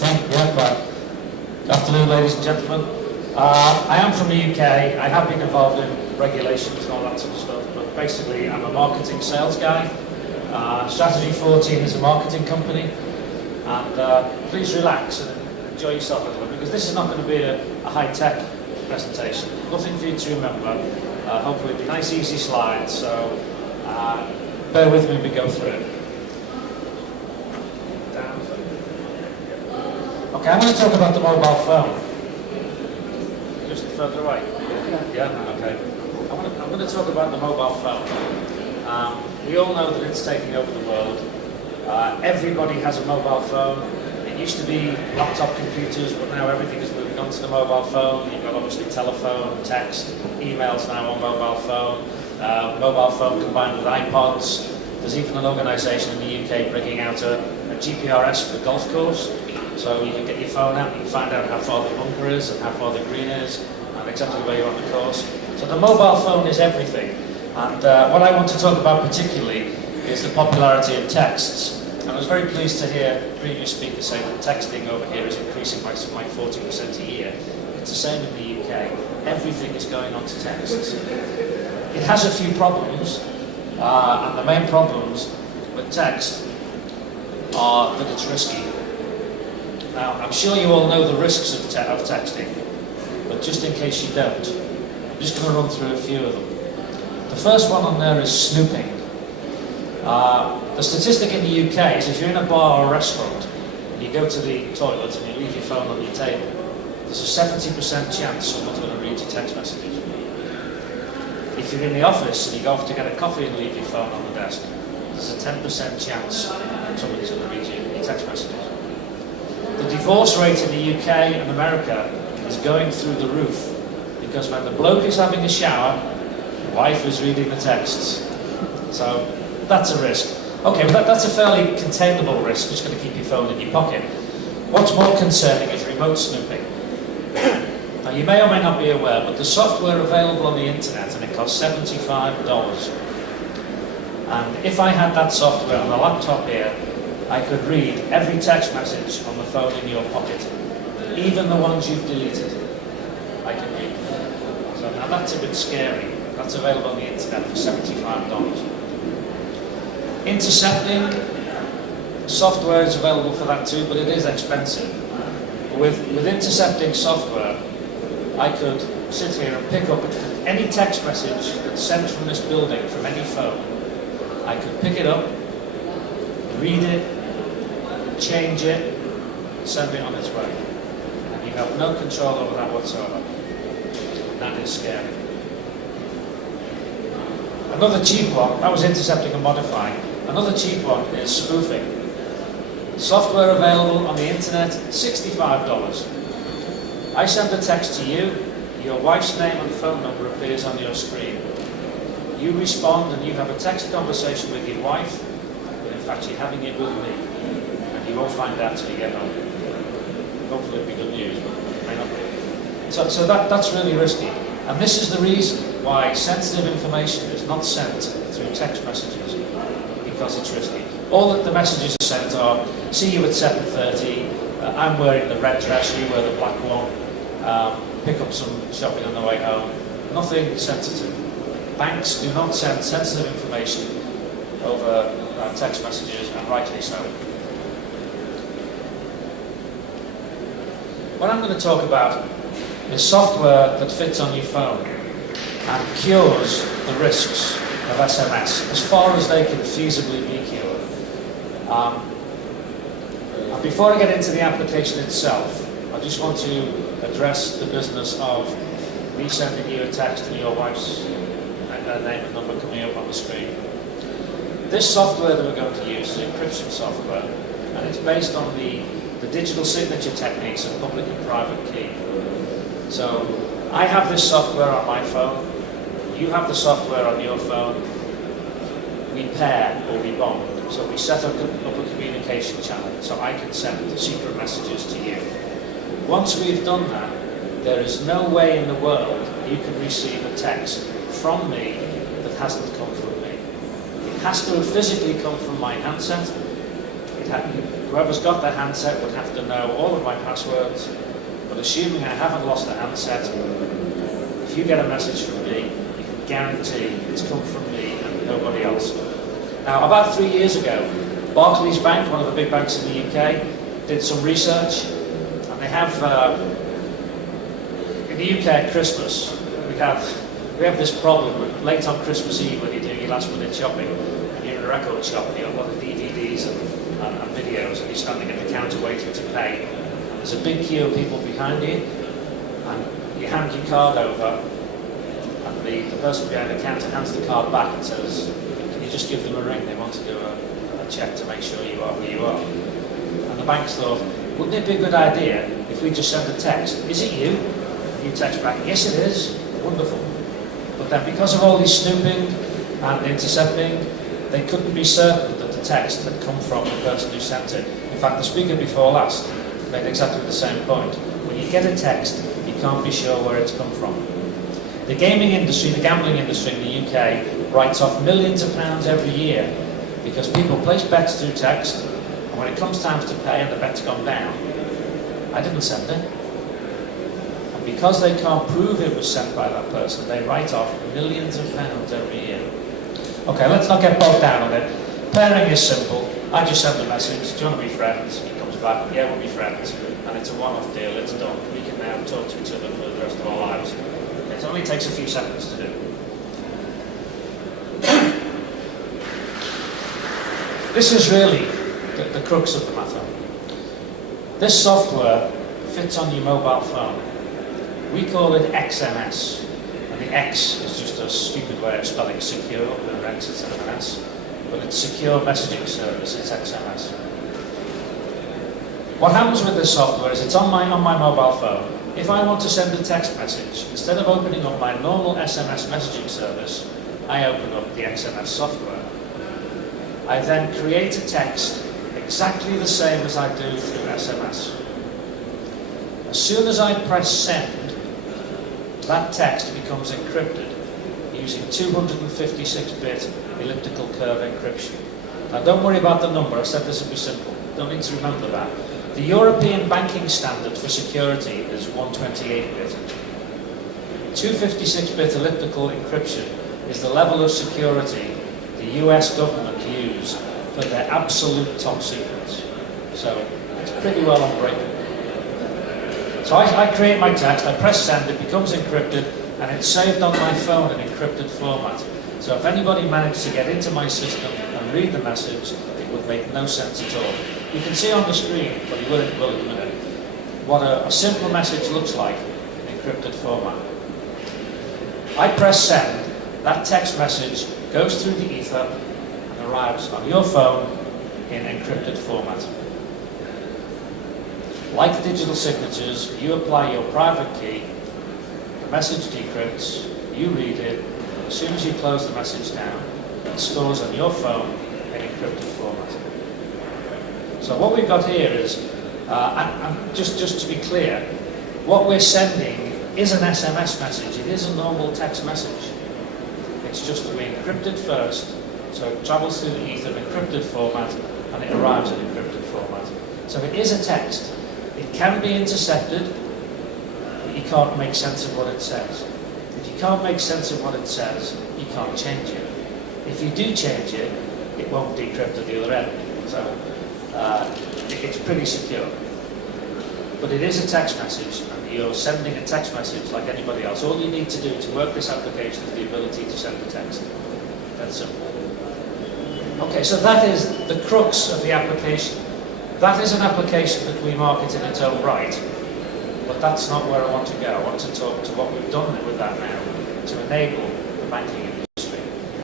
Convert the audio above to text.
Yeah, but good afternoon, ladies and gentlemen. I am from the UK. I have been involved in regulations and all that sort of stuff, but basically I'm a marketing sales guy. Strategy 14 is a marketing company, and please relax and enjoy yourself a little bit, because this is not going to be a high-tech presentation. Nothing for you to remember. Hopefully it'll be nice, easy slides, so bear with me as we go through it. Okay, I'm going to talk about the mobile phone. Just further away. Yeah. Okay. I'm going to talk about the mobile phone. We all know that it's taking over the world. Everybody has a mobile phone. It used to be laptop computers, but now everything is moving on to the mobile phone. You've got obviously telephone, text, emails now on mobile phone. Mobile phone combined with iPods. There's even an organisation in the UK bringing out a GPRS for the golf course. So you can get your phone out and you can find out how far the bunker is and how far the green is and exactly where you're on the course. So the mobile phone is everything. And what I want to talk about particularly is the popularity of texts. And I was very pleased to hear previous speakers say that texting over here is increasing by something like 40% a year. It's the same in the UK. Everything is going on to texts. It has a few problems, and the main problems with text are that it's risky. Now, I'm sure you all know the risks of texting, but just in case you don't, I'm just going to run through a few of them. The first one on there is snooping. The statistic in the UK is if you're in a bar or a restaurant and you go to the toilet and you leave your phone on your table, there's a 70% chance someone's going to read your text messages. If you're in the office and you go off to get a coffee and leave your phone on the desk, there's a 10% chance someone's going to read your text messages. The divorce rate in the UK and America is going through the roof because when the bloke is having a shower, the wife is reading the texts. So that's a risk. Okay, well that's a fairly containable risk, just going to keep your phone in your pocket. What's more concerning is remote snooping. Now you may or may not be aware, but the software available on the internet, and it costs $75. And if I had that software on the laptop here, I could read every text message on the phone in your pocket, even the ones you've deleted. I can read. So now that's a bit scary. That's available on the internet for $75. Intercepting software is available for that too, but it is expensive. With intercepting software, I could sit here and pick up any text message that's sent from this building, from any phone. I could pick it up, read it, change it, send it on its way. And you have no control over that whatsoever. That is scary. Another cheap one, that was intercepting and modifying. Another cheap one is spoofing. Software available on the internet, $65. I send a text to you, your wife's name and phone number appears on your screen. You respond and you have a text conversation with your wife, but in fact you're having it with me. You won't find out till you get home. Hopefully it'll be good news, but it may not be. So that's really risky. And this is the reason why sensitive information is not sent through text messages, because it's risky. All that the messages are sent are, see you at 7:30, I'm wearing the red dress, you wear the black one, pick up some shopping on the way home. Nothing sensitive. Banks do not send sensitive information over text messages, and rightly so. What I'm going to talk about is software that fits on your phone and cures the risks of SMS as far as they can feasibly be cured. And before I get into the application itself, I just want to address the business of me sending you a text and your wife's name and number coming up on the screen. This software that we're going to use is encryption software, and it's based on the digital signature techniques of public and private key. So I have this software on my phone, you have the software on your phone, we pair or we bond. So we set up a communication channel so I can send secret messages to you. Once we've done that, there is no way in the world you can receive a text from me that hasn't come from me. It has to have physically come from my handset. Whoever's got the handset would have to know all of my passwords, but assuming I haven't lost the handset, if you get a message from me, you can guarantee it's come from me and nobody else. Now, about 3 years ago, Barclays Bank, one of the big banks in the UK, did some research, and they have, in the UK at Christmas, we have this problem late on Christmas Eve when you're doing your last minute shopping, and you're in a record shop and you've got a lot of DVDs and videos, and you're standing at the counter waiting to pay. And there's a big queue of people behind you, and you hand your card over, and the person behind the counter hands the card back and says, "Can you just give them a ring? They want to do a check to make sure you are who you are." And the banks thought, wouldn't it be a good idea if we just send a text? "Is it you?" And you text back, "Yes, it is." Wonderful. But then because of all this snooping and intercepting, they couldn't be certain that the text had come from the person who sent it. In fact, the speaker before last made exactly the same point. When you get a text, you can't be sure where it's come from. The gaming industry, the gambling industry in the UK, writes off millions of pounds every year because people place bets through text, and when it comes time to pay and the bet's gone down, "I didn't send it." And because they can't prove it was sent by that person, they write off millions of pounds every year. Okay, let's not get bogged down on it. Pairing is simple. I just send a message, "Do you want to be friends?" He comes back, "Yeah, we'll be friends." And it's a one-off deal, it's done. We can now talk to each other for the rest of our lives. It only takes a few seconds to do. This is really the crux of the matter. This software fits on your mobile phone. We call it XMS. And the X is just a stupid way of spelling secure, with an X instead of an S. But it's secure messaging service, it's XMS. What happens with this software is it's on my mobile phone. If I want to send a text message, instead of opening up my normal SMS messaging service, I open up the XMS software. I then create a text exactly the same as I do through SMS. As soon as I press send, that text becomes encrypted using 256-bit elliptical curve encryption. Now don't worry about the number, I said this would be simple. Don't need to remember that. The European banking standard for security is 128-bit. 256-bit elliptical encryption is the level of security the US government use for their absolute top secrets. So it's pretty well unbreakable. So I create my text, I press send, it becomes encrypted, and it's saved on my phone in encrypted format. So if anybody managed to get into my system and read the message, it would make no sense at all. You can see on the screen, but you will in a minute, what a simple message looks like in encrypted format. I press send, that text message goes through the ether and arrives on your phone in encrypted format. Like digital signatures, you apply your private key, the message decrypts, you read it, as soon as you close the message down, it stores on your phone in encrypted format. So what we've got here is, and just to be clear, what we're sending is an SMS message, it is a normal text message. It's just that we encrypt it first, so it travels through the ether in encrypted format, and it arrives in encrypted format. So it is a text. It can be intercepted, but you can't make sense of what it says. If you can't make sense of what it says, you can't change it. If you do change it, it won't decrypt at the other end. So it's pretty secure. But it is a text message, and you're sending a text message like anybody else. All you need to do to work this application is the ability to send a text. That's simple. Okay, so that is the crux of the application. That is an application that we market in its own right, that's not where I want to go. I want to talk to what we've done with that now to enable the banking industry.